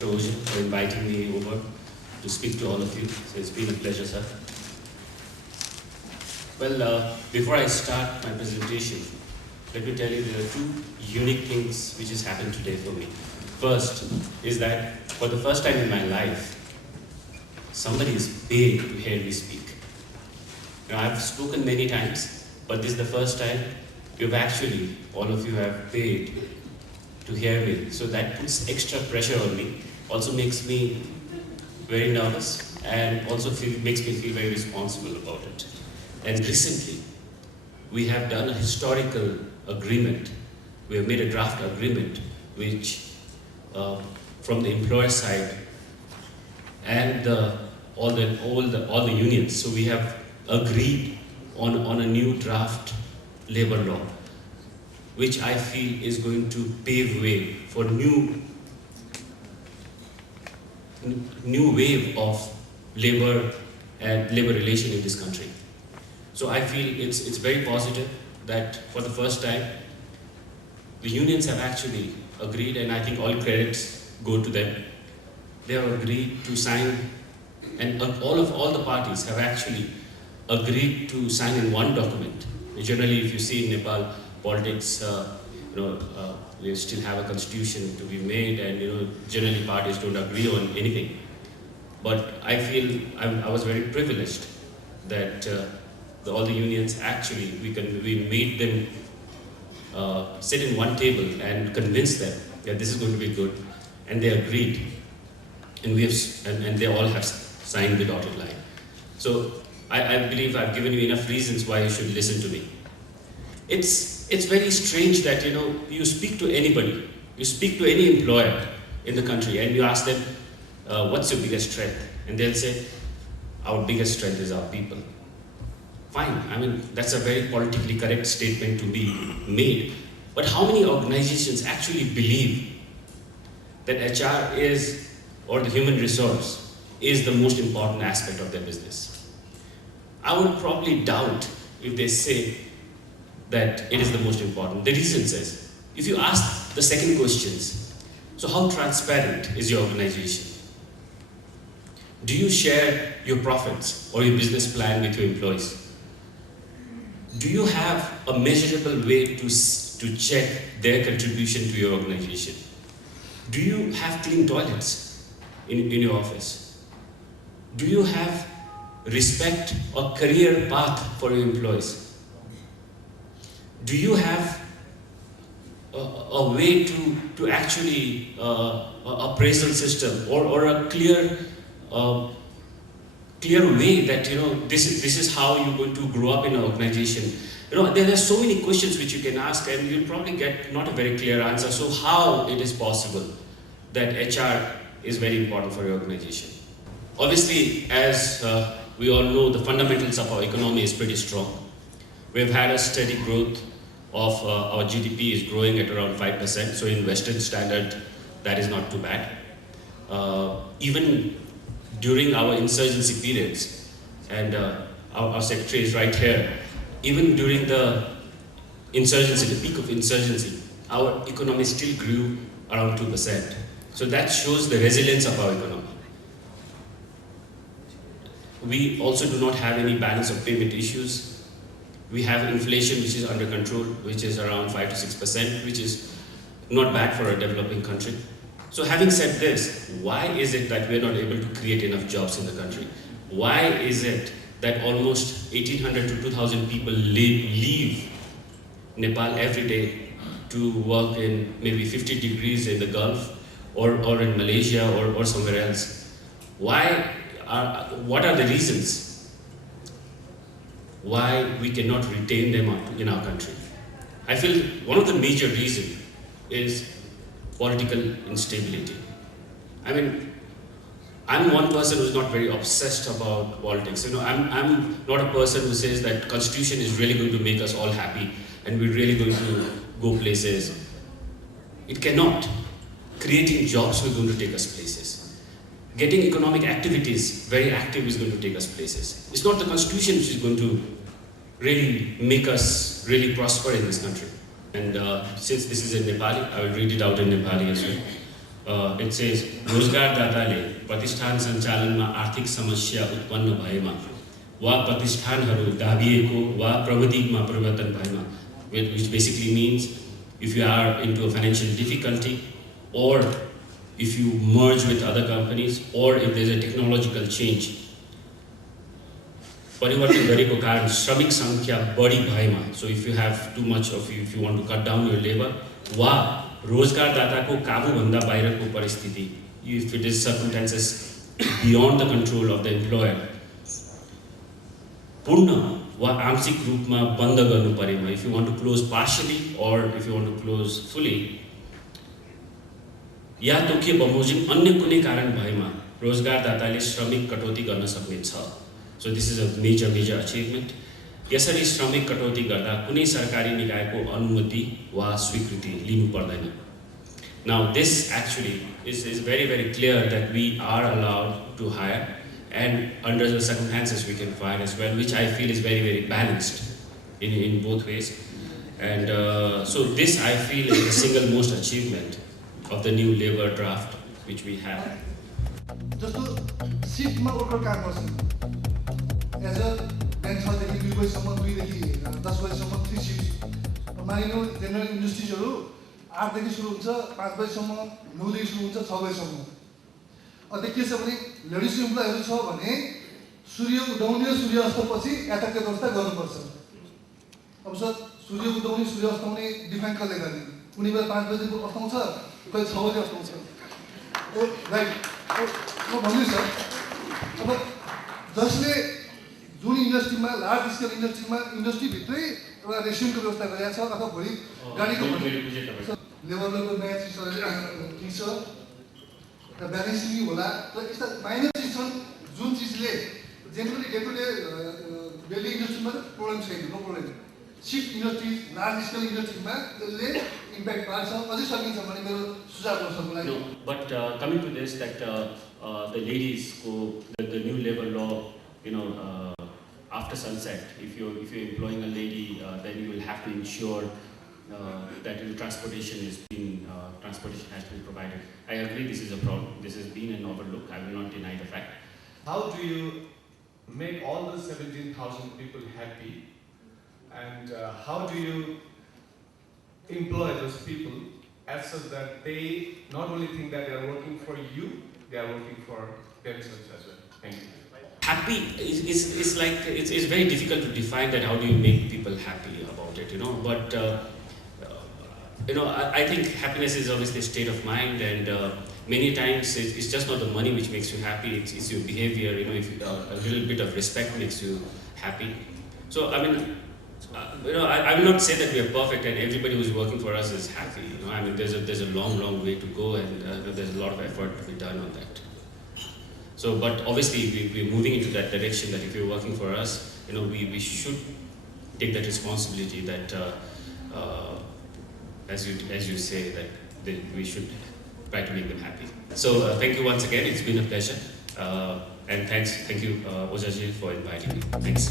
Golchha for inviting me over to speak to all of you. So it's been a pleasure, sir. Well, before I start my presentation, let me tell you there are two unique things which has happened today for me. First is that for the first time in my life, somebody is paid to hear me speak. Now, I've spoken many times, but this is the first time all of you have paid to hear me. So that puts extra pressure on me, also makes me very nervous, and also makes me feel very responsible about it. And recently, we have done a historical agreement. We have made a draft agreement which, from the employer side and all the unions, so we have agreed on a new draft labor law, which I feel is going to pave way for new wave of labor and labor relation in this country. So I feel it's very positive that for the first time the unions have actually agreed, and I think all credits go to them. They have agreed to sign, and all the parties have actually agreed to sign in one document. Generally, if you see in Nepal politics, we still have a constitution to be made, and generally parties don't agree on anything. But I feel I was very privileged that all the unions actually we made them sit in one table and convince them that this is going to be good, and they agreed, and they all have signed the dotted line. So I believe I've given you enough reasons why you should listen to me. It's very strange that you speak to anybody, you speak to any employer in the country, and you ask them, what's your biggest strength? And they'll say, our biggest strength is our people. Fine, I mean, that's a very politically correct statement to be made. But how many organizations actually believe that HR is, or the human resource, is the most important aspect of their business? I would probably doubt if they say that it is the most important. The reason is, if you ask the second questions, so how transparent is your organization? Do you share your profits or your business plan with your employees? Do you have a measurable way to check their contribution to your organization? Do you have clean toilets in your office? Do you have respect or career path for your employees? Do you have a way to actually appraisal system or a clear way that this is how you're going to grow up in an organization? There are so many questions which you can ask, and you'll probably get not a very clear answer. So how it is possible that HR is very important for your organization? Obviously, as we all know, the fundamentals of our economy is pretty strong. We've had a steady growth of our GDP is growing at around 5%. So in Western standard, that is not too bad. Even during our insurgency periods, and our secretary is right here, even during the insurgency, the peak of insurgency, our economy still grew around 2%. So that shows the resilience of our economy. We also do not have any balance of payment issues. We have inflation which is under control, which is around 5 to 6%, which is not bad for a developing country. So having said this, why is it that we are not able to create enough jobs in the country? Why is it that almost 1,800 to 2,000 people leave Nepal every day to work in maybe 50 degrees in the Gulf or in Malaysia or somewhere else? What are the reasons why we cannot retain them in our country? I feel one of the major reasons is political instability. I mean, I'm one person who's not very obsessed about politics. I'm not a person who says that constitution is really going to make us all happy and we're really going to go places. It cannot. Creating jobs is going to take us places. Getting economic activities very active is going to take us places. It's not the constitution which is going to really make us really prosper in this country. And since this is in Nepali, I will read it out in Nepali as well. It says, रोजगारदाताले प्रतिष्ठान सञ्चालनमा आर्थिक समस्या उत्पन्न भएमा वा प्रतिष्ठानहरू दाबिएको वा प्रविधिमा परिवर्तन भएमा, which basically means if you are into a financial difficulty or if you merge with other companies or if there's a technological change, परिवर्तन गरेको कारण श्रमिक संख्या बढी भएमा, so if you have too much of if you want to cut down your labor, वा रोजगारदाताको काबुभन्दा बाहिरको परिस्थिति, if it is circumstances beyond the control of the employer, पूर्ण वा आंशिक रूपमा बन्द गर्नु परेमा, if you want to close partially or if you want to close fully, या तोकिए बमोजिम अन्य कुनै कारण भएमा रोजगारदाताले श्रमिक कटौती गर्न सक्ने छ. So this is a major achievement. यसरी श्रमिक कटौती गर्दा कुनै सरकारी निकायको अनुमति वा स्वीकृति लिनु पर्दैन. Now this actually is very clear that we are allowed to hire, and under the circumstances we can fire as well, which I feel is very balanced in both ways. And so this I feel is the single most achievement of the new labor draft which we have. जस्तो शिफ्टमा worker काम गर्छन्, as a बिहान 6 देखि 2 बजीसम्म, 2 देखि 10 बजीसम्म 3 shift. मानिलिनु general इन्डस्ट्रिजहरू 8 देखि सुरु हुन्छ, 5 बजीसम्म, 9 देखि सुरु हुन्छ, 6 बजीसम्म. अनि के छ भने लेडिज इम्प्लोयरहरू छ भने सूर्य उदाउने र सूर्य अस्तपछि यातायात व्यवस्था गर्नुपर्छ. अब सर सूर्य उदाउने सूर्य अस्ताउने डिफाइन कसले गर्ने? कुनै बेला 5 बजे अस्ताउँछ, कहिले 6 बजे अस्ताउँछ. ओ राइट, म भन्छु सर, अब जसले जुन इन्डस्ट्रीमा लार्ज स्केल इन्डस्ट्रीभित्रै एउटा रेस्टुरेन्टको व्यवस्था गरेको छ अथवा भोलि गाडीको लेबरको नयाँ चिजहरू ठिक छ र ब्यालेन्सिङ होला. तर यस्ता माइनर चिज छन् जुन चिजले generally day to day daily इन्डस्ट्रीमा प्रब्लम छैन, no problem. Shift industry large scale इन्डस्ट्रीमा त्यसले इम्प्याक्ट पार्छ. अझै सकिन्छ भने मेरो सुझाव गर्छु मलाई. But coming to this, that the ladies go, the new labor law, after sunset, if you're employing a lady, then you will have to ensure that transportation has been provided. I agree, this is a problem. This has been an overlook. I will not deny the fact. How do you make all the 17,000 people happy, and how do you employ those people as such that they not only think that they are working for you, they are working for themselves as well? Thank you. Happy is like, it's very difficult to define that. How do you make people happy about it, but I think happiness is obviously a state of mind, and many times it's just not the money which makes you happy, it's your behavior. If a little bit of respect makes you happy. So I mean, I will not say that we are perfect and everybody who's working for us is happy. I mean, there's a long way to go, and there's a lot of effort to be done on that. So, but obviously we're moving into that direction, that if you're working for us, we should take that responsibility that, as you say, that we should try to make them happy. So thank you once again. It's been a pleasure, and thank you, Ojaji, for inviting me. Thanks.